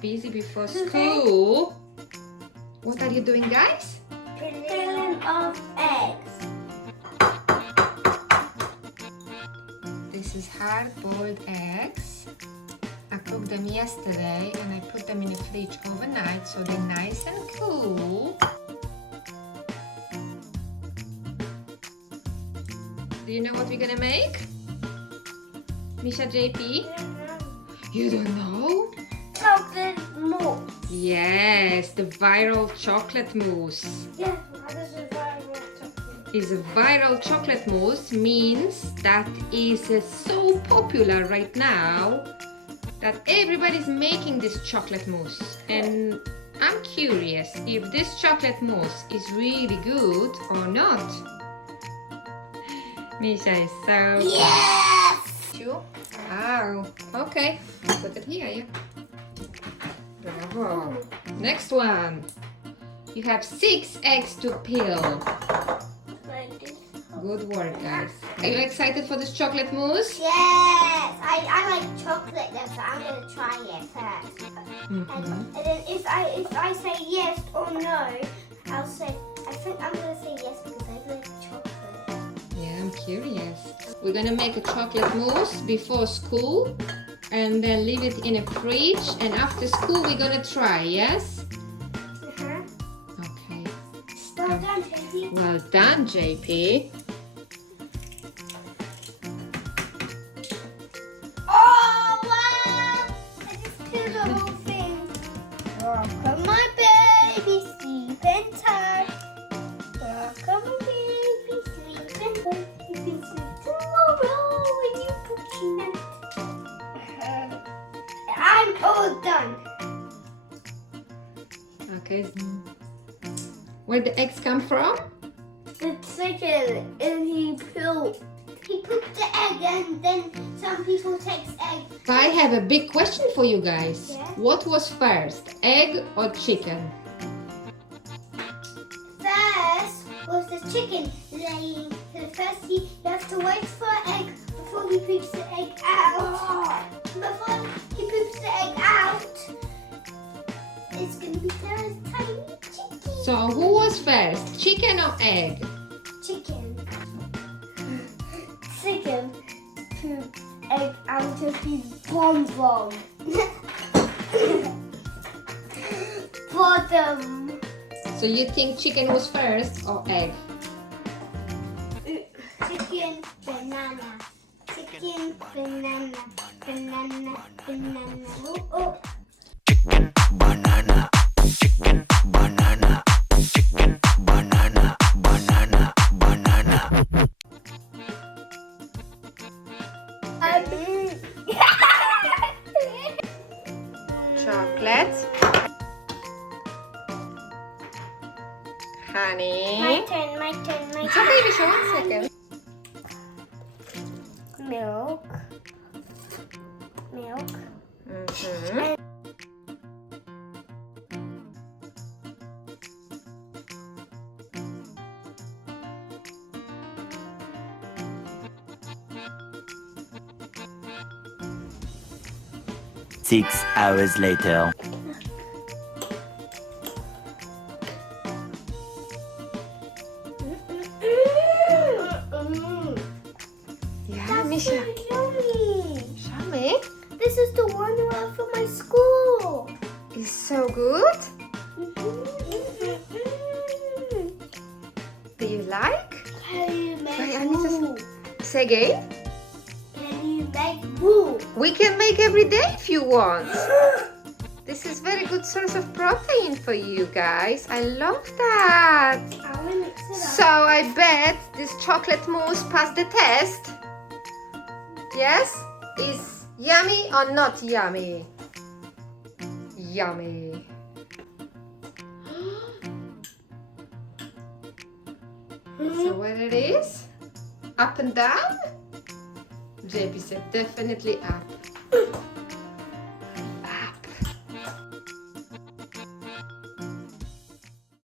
busy before school. What are you doing, guys? Peeling off eggs. This is hard-boiled eggs. I cooked them yesterday and I put them in the fridge overnight so they're nice and cool. Do you know what we're gonna make? Misha JP? You don't know? Chocolate mousse. Yes, the viral chocolate mousse. Yes, what is a viral chocolate? Is a viral chocolate mousse means that is so popular right now that everybody's making this chocolate mousse, and I'm curious if this chocolate mousse is really good or not. Misha is so... Yes! Wow, okay, put it here, yeah. Bravo. Next one. You have 6 eggs to peel. Like this. Good work, guys. Are you excited for this chocolate mousse? Yes! I like chocolate though, so I'm gonna try it first. And then if I say yes or no, I'll say, I think I'm gonna say yes because I like chocolate. Yeah, I'm curious. We're gonna make a chocolate mousse before school and then leave it in a fridge, and after school we're gonna try, yes? Okay. Well done, JP. Well done, JP. Oh wow! I just peeled the whole thing. Welcome my baby, sleeping time. Welcome my baby, sleeping time. You can sleep tomorrow when you put your night. I'm all done. Okay. Where the eggs come from? The chicken, and he pooped the egg, and then some people take egg. I have a big question for you guys. Yeah? What was first, egg or chicken? First was the chicken laying. So first you have to wait for an egg before he poops the egg out. Before he poops the egg out, it's gonna be so tiny chicken. So who was first, chicken or egg? Chicken. Chicken pooped egg out of his bum. Bottom. So you think chicken was first or egg? Chicken, banana. Chicken, banana. Banana, banana. Oh, oh. Chicken, banana. Chicken, banana. Chicken, banana. Banana, banana. Chocolate. Honey. My turn. It's okay, Misha, 1 second. Milk. Mhm. Six hours later. Yeah, Misha. Yummy. Show me. This is the one for my school. It's so good. Do you like? Can you Wait, make I need to- woo? Say again. Can you make woo? We can make every day if you want. This is very good source of protein for you guys. I love that. I will mix it up. So I bet this chocolate mousse passed the test. Yes? Is yummy or not yummy? Yummy. So where it is? Up and down? JP said definitely up.